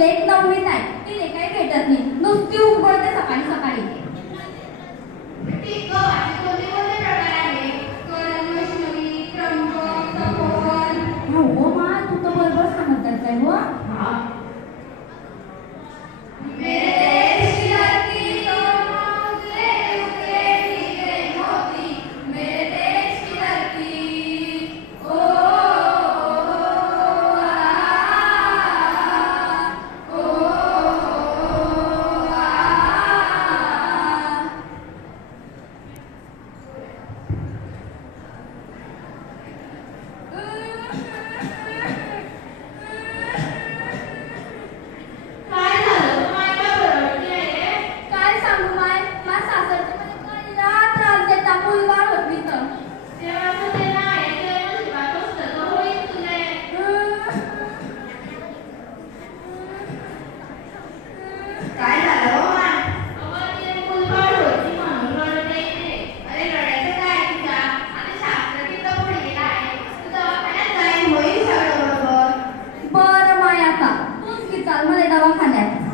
लेख नववीत आहे ती लेखाई भेटत नाही. नुसती उघड わ看ん。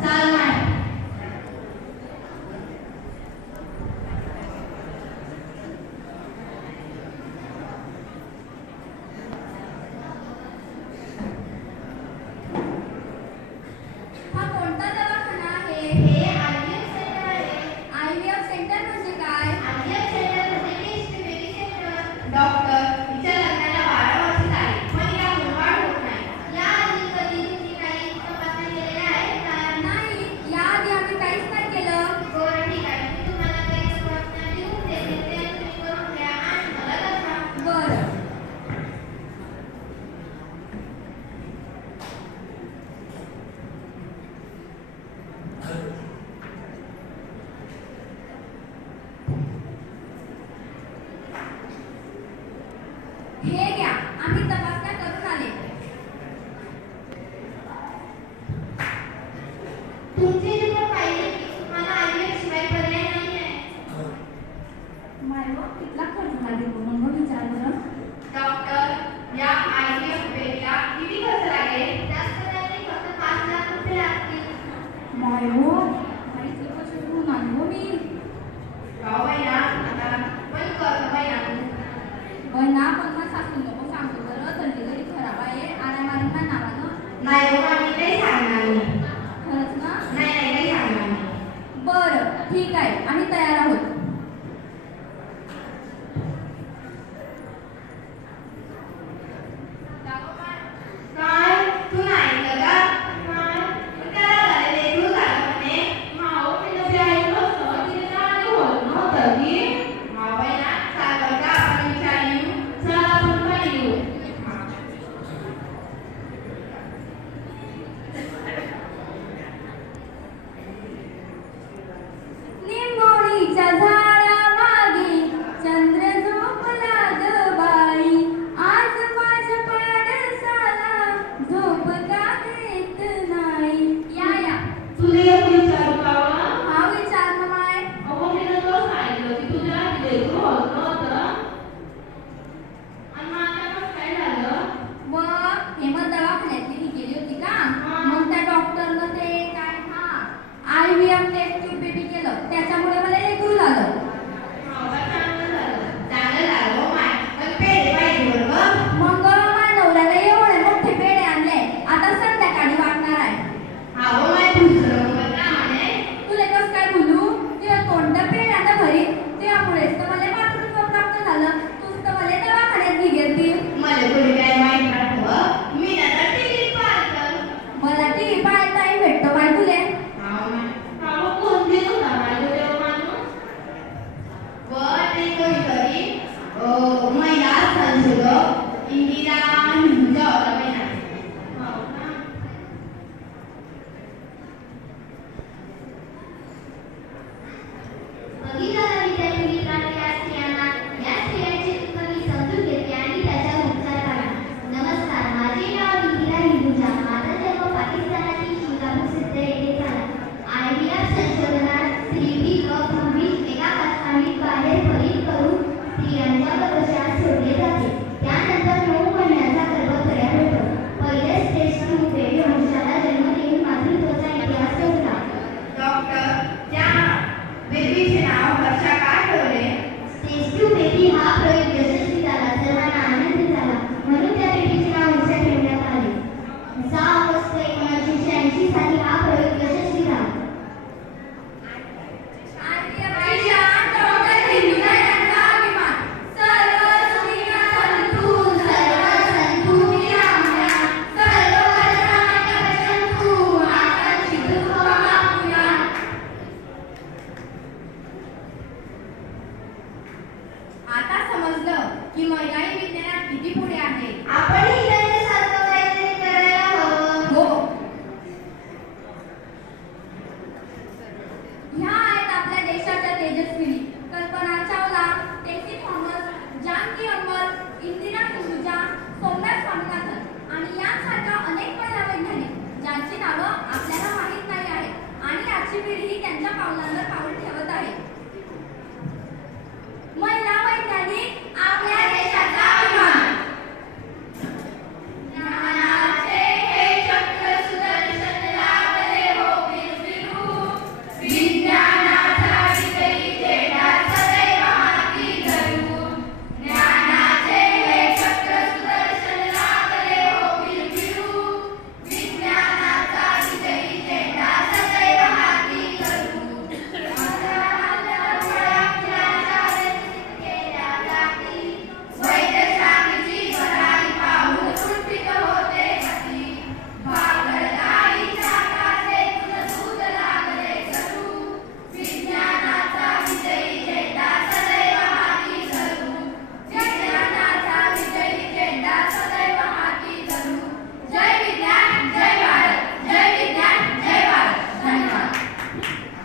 आजची पिढी ही त्यांच्या पावलांवर पाऊल ठेवत आहे.